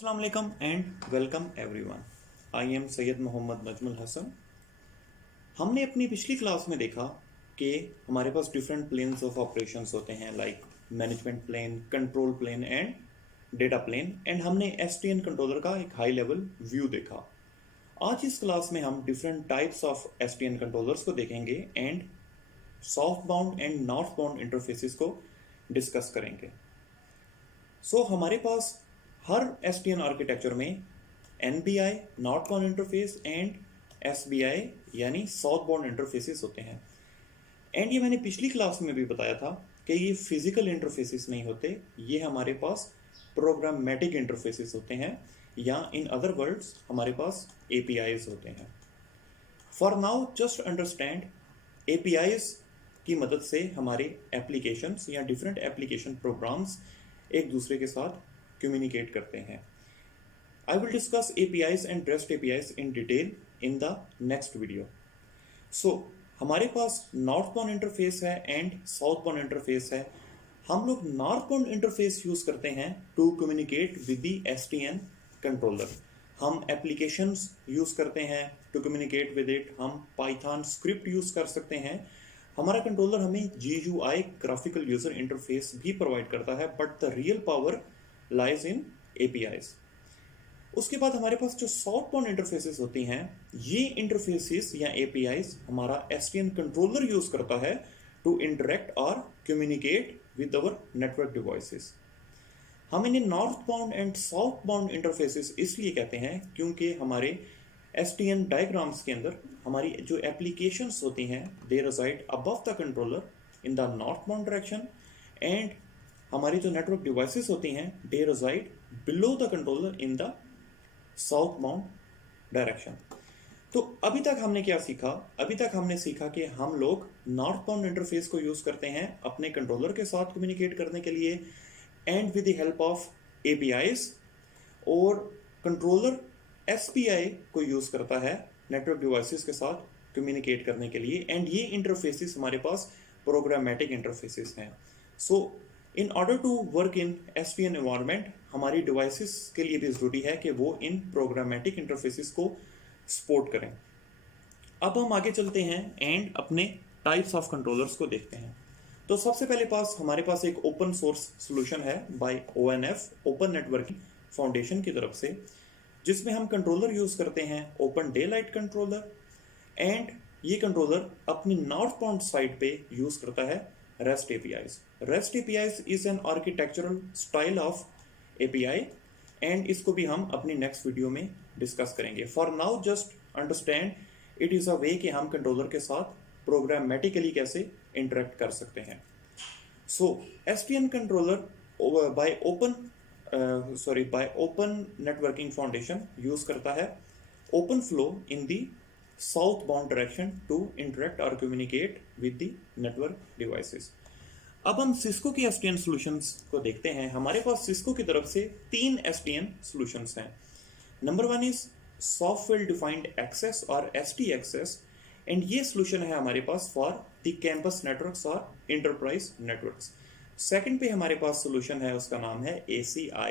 अस्सलाम वालेकुम and welcome everyone. I am Syed Mohammad Najmul Hasan. हमने अपनी पिछली क्लास में देखा कि हमारे पास डिफरेंट प्लेन्स ऑफ ऑपरेशंस होते हैं, like management plane, control plane and data plane, and हमने एसटीएन कंट्रोलर का एक हाई लेवल व्यू देखा। आज इस क्लास में हम different types of STN controllers को देखेंगे and soft bound and north bound interfaces को डिस्कस करेंगे। हमारे पास हर एसटीएन आर्किटेक्चर में NBI north bound interface and SBI यानी साउथ बाउंड इंटरफेसेस होते हैं। एंड ये मैंने पिछली क्लास में भी बताया था कि ये फिजिकल इंटरफेसेस नहीं होते, ये हमारे पास प्रोग्रामेटिक इंटरफेसेस होते हैं, या इन अदर वर्ड्स हमारे पास एपीआईज होते हैं। For now just understand, APIs की मदद से हमारे एप्लीकेशंस या डिफरेंट एप्लीकेशन प्रोग्राम्स एक दूसरे के साथ कम्युनिकेट करते हैं। I will discuss APIs and REST APIs in detail in the next video. हमारे पास नॉर्थ बाउंड इंटरफेस है एंड साउथ बाउंड इंटरफेस है। हम लोग नॉर्थ बाउंड इंटरफेस यूज करते हैं to communicate with the STN controller. हम एप्लीकेशंस यूज करते हैं टू कम्युनिकेट विद इट। हम पाइथन स्क्रिप्ट यूज कर सकते हैं। हमारा कंट्रोलर हमें GUI ग्राफिकल यूजर इंटरफेस भी प्रोवाइड करता है, but the real power lies in APIs। उसके बाद हमारे पास जो साउथ बाउंड इंटरफेसेस होती हैं, ये इंटरफेसेस या APIs हमारा SDN कंट्रोलर यूज करता है टू इंटरेक्ट और communicate with our network devices. हम इन्हें north bound and south bound interfaces इसलिए कहते हैं क्योंकि हमारे SDN डायग्राम्स के अंदर हमारी जो एप्लीकेशंस होती हैं, they reside above the controller in the north bound direction, and हमारी जो नेटवर्क डिवाइसेस होती हैं, they reside below the controller in the south bound direction. तो अभी तक हमने क्या सीखा? अभी तक हमने सीखा कि हम लोग नॉर्थ बाउंड इंटरफेस को यूज करते हैं अपने कंट्रोलर के साथ कम्युनिकेट करने के लिए and with the help of APIs, और कंट्रोलर SPI को यूज करता है नेटवर्क डिवाइसेस के साथ कम्युनिकेट करने के लिए, एंड ये इंटरफेसेस हमारे पास प्रोग्रामेटिक इंटरफेसेस हैं। In order to work in SDN environment, हमारी डिवाइसेस के लिए भी जरूरी है कि वो इन प्रोग्रामेटिक इंटरफेसेस को सपोर्ट करें। अब हम आगे चलते हैं एंड अपने टाइप्स ऑफ कंट्रोलर्स को देखते हैं। तो सबसे पहले हमारे पास एक ओपन सोर्स सोल्यूशन है by ONF, open networking foundation की तरफ से, जिसमें हम कंट्रोलर यूज करते हैं ओपन डेलाइट कंट्रोलर, एंड ये कंट्रोलर अपनी नॉर्थ बाउंड साइड पे यूज करता है REST APIs. REST APIs is an architectural style of API, and इसको भी हम अपनी नेक्स्ट वीडियो में डिस्कस करेंगे। For now just understand it is a way कि हम कंट्रोलर के साथ प्रोग्रामेटिकली कैसे इंटरेक्ट कर सकते हैं। SDN controller by open networking foundation use करता है open flow in the south bound direction to interact और communicate with the network devices. अब हम सिस्को की SDN सॉल्यूशंस को देखते हैं। हमारे पास सिस्को की तरफ से 3 SDN सॉल्यूशंस हैं। Number 1 is software defined access और SD एक्सेस, एंड ये सॉल्यूशन है हमारे पास फॉर द कैंपस नेटवर्क्स और इंटरप्राइज नेटवर्क्स। सेकंड पे हमारे पास सॉल्यूशन है, उसका नाम है ACI,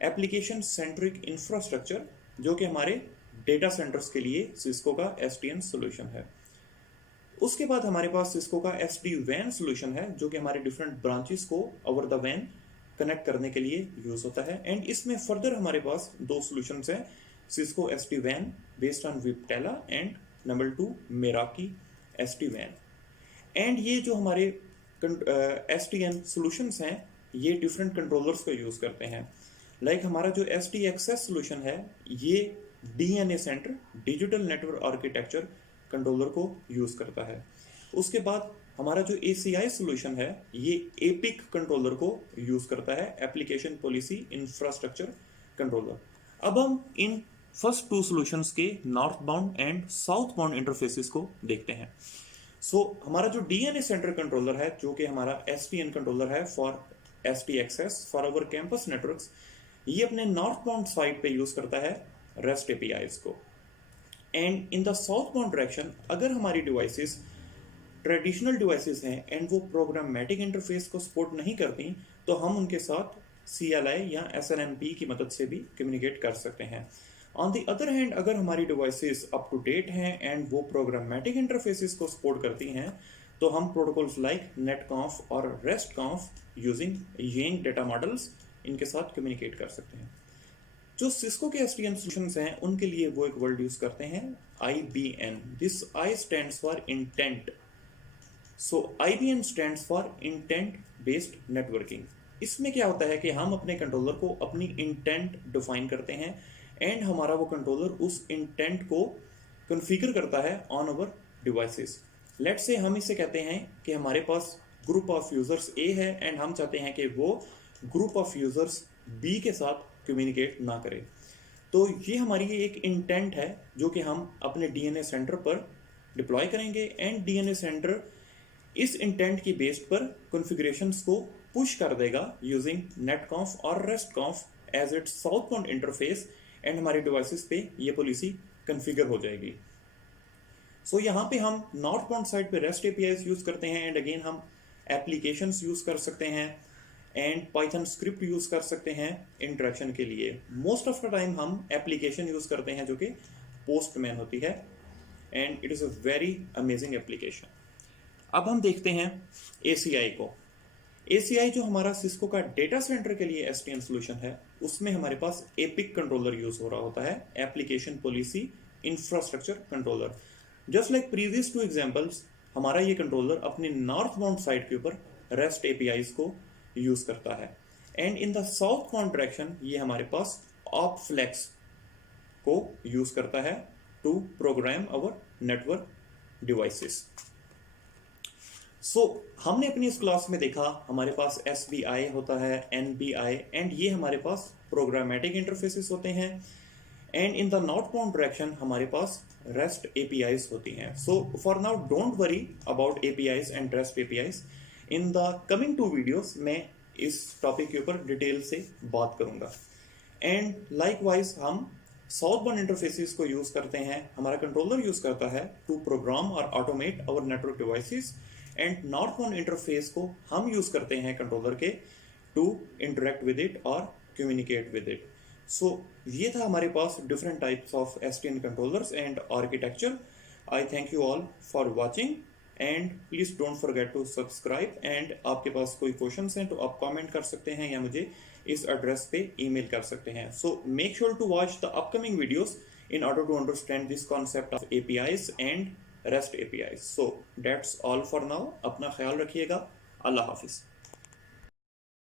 एप्लीकेशन सेंट्रिक इंफ्रास्ट्रक्चर, जो कि हमारे डेटा सेंटर्स के लिए सिस्को का SDN सॉल्यूशन है। उसके बाद हमारे पास सिस्को का SD-WAN सॉल्यूशन है, जो कि हमारे डिफरेंट ब्रांचेस को ओवर द WAN कनेक्ट करने के लिए यूज होता है, एंड इसमें फर्दर हमारे पास 2 सॉल्यूशंस हैं, Cisco SD-WAN based on Viptela and number 2 Meraki SD-WAN। And ये जो हमारे SDN सॉल्यूशंस हैं, ये डिफरेंट कंट्रोलर्स को यूज करते हैं। लाइक हमारा जो SD एक्सेस सॉल्यूशन है, ये DNA centre digital network architecture controller को यूज करता है। उसके बाद हमारा जो ACI सॉल्यूशन है, ये एपिक कंट्रोलर को यूज करता है, एप्लीकेशन पॉलिसी इंफ्रास्ट्रक्चर कंट्रोलर। अब हम इन फर्स्ट 2 सॉल्यूशंस के north bound and south bound interfaces को देखते हैं। हमारा जो DNA सेंटर कंट्रोलर है, जो कि हमारा SDN कंट्रोलर है for SD access for our campus networks, ये अपने नॉर्थ बाउंड साइड पे यूज करता है REST APIs को, and in the south bound direction अगर हमारी डिवाइसेस ट्रेडिशनल डिवाइसेस हैं एंड वो प्रोग्रामेटिक इंटरफेस को सपोर्ट नहीं करती, तो हम उनके साथ CLI या SNMP की मदद से भी कम्युनिकेट कर सकते हैं। ऑन द अदर हैंड, अगर हमारी डिवाइसेस अप टू डेट हैं एंड वो प्रोग्रामेटिक इंटरफेसेस को सपोर्ट करती हैं, तो हम प्रोटोकॉल्स लाइक नेटकॉन्फ और रेस्टकॉन्फ यूजिंग Yang डेटा मॉडल्स इनके साथ कम्युनिकेट कर सकते हैं। जो सिस्को के SDN सॉल्यूशंस हैं उनके लिए वो एक वर्ड यूज करते हैं IBN। This I stands for intent. So IBN stands for intent based networking. इसमें क्या होता है कि हम अपने कंट्रोलर को अपनी इंटेंट डिफाइन करते हैं एंड हमारा वो कंट्रोलर उस इंटेंट को कॉन्फ़िगर करता है on our devices. Let's say हम इसे कहते हैं कि हमारे पास ग्रुप ऑफ यूजर्स A है एंड हम चाहते हैं कि वो ग्रुप ऑफ यूजर्स B के साथ कम्युनिकेट ना करें। तो ये हमारी एक इंटेंट है जो कि हम अपने DNA सेंटर पर डिप्लॉय करेंगे एंड DNA सेंटर इस इंटेंट की बेस्ड पर कॉन्फ़िगरेशंस को पुश कर देगा यूजिंग नेटकॉन्फ और RESTCONF as its southbound interface and हमारे डिवाइसेस पे ये पॉलिसी कॉन्फ़िगर हो जाएगी। सो यहाँ पे हम नॉर्थबाउंड साइड पे रेस्ट APIs यूज करते हैं एंड अगेन हम एप्लीकेशंस यूज कर सकते हैं एंड पाइथन स्क्रिप्ट यूज कर सकते हैं इंटरेक्शन के लिए। मोस्ट ऑफ द टाइम हम एप्लीकेशन यूज करते हैं जो कि पोस्टमैन होती है and it is a very amazing application. अब हम देखते हैं ACI को। ACI जो हमारा सिस्को का डेटा सेंटर के लिए SDN सोल्यूशन है, उसमें हमारे पास एपिक कंट्रोलर यूज हो रहा होता है, application policy infrastructure controller. Just like previous to examples, हमारा ये कंट्रोलर अपने नॉर्थबाउंड साइड के ऊपर रेस्ट APIs को यूज करता है and in the southbound direction ये हमारे पास ऑपफ्लेक्स को यूज करता है to program our network devices. So हमने अपनी इस क्लास में देखा हमारे पास SBI होता है, NBI एंड ये हमारे पास प्रोग्रामेटिक इंटरफेसेस होते हैं and in the northbound direction हमारे पास REST APIs होती हैं। So for now don't worry about APIs and REST APIs। In the coming 2 videos मैं इस टॉपिक के ऊपर डिटेल से बात करूंगा एंड लाइकवाइज हम साउथबाउंड इंटरफेसेस को यूज करते हैं, हमारा कंट्रोलर यूज करता है टू प्रोग्राम और automate our network devices and northbound interface को हम यूज करते हैं कंट्रोलर के टू इंटरेक्ट विद इट और कम्युनिकेट विद इट। सो ये था हमारे पास different types of SDN controllers and architecture. I thank you all for watching and please don't forget to subscribe and आपके पास कोई क्वेश्चंस हैं तो आप कमेंट कर सकते हैं या मुझे इस एड्रेस पे ईमेल कर सकते हैं। So make sure to watch the upcoming videos in order to understand this concept of APIs and REST APIs. So that's all for now. अपना ख्याल रखिएगा। अल्लाह हाफिज।